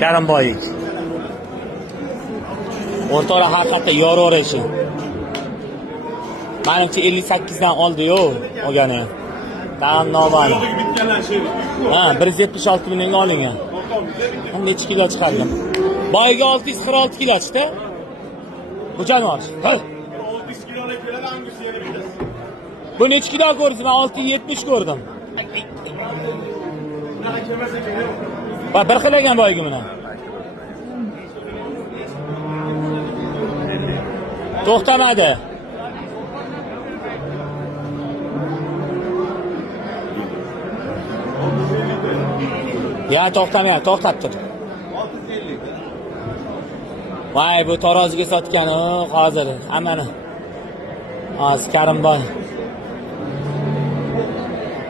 Karimboyik. O'rtoqlar haqiqatda yoraverishi. Menimcha 58 dan oldi-yu, olgani. Tag'in nomali. Ha, 176 mingga olingan. Necha kilo chiqargan? Boyiga 646 kilo chiqdi. Bu jonivor. 600 kilolik keladi, Angus yeni bitadi. Bu necha kilo ko'rdingiz? Men 670 ko'rdim. Bunaqa kelmasa kerak. Va bir xil ekan boyigi bilan. To'xtamadi. Ya to'xtamayapti, to'xtatdi. 650. Voy, bu taroziga sotgan hozir hammani. Hozir Karimboy.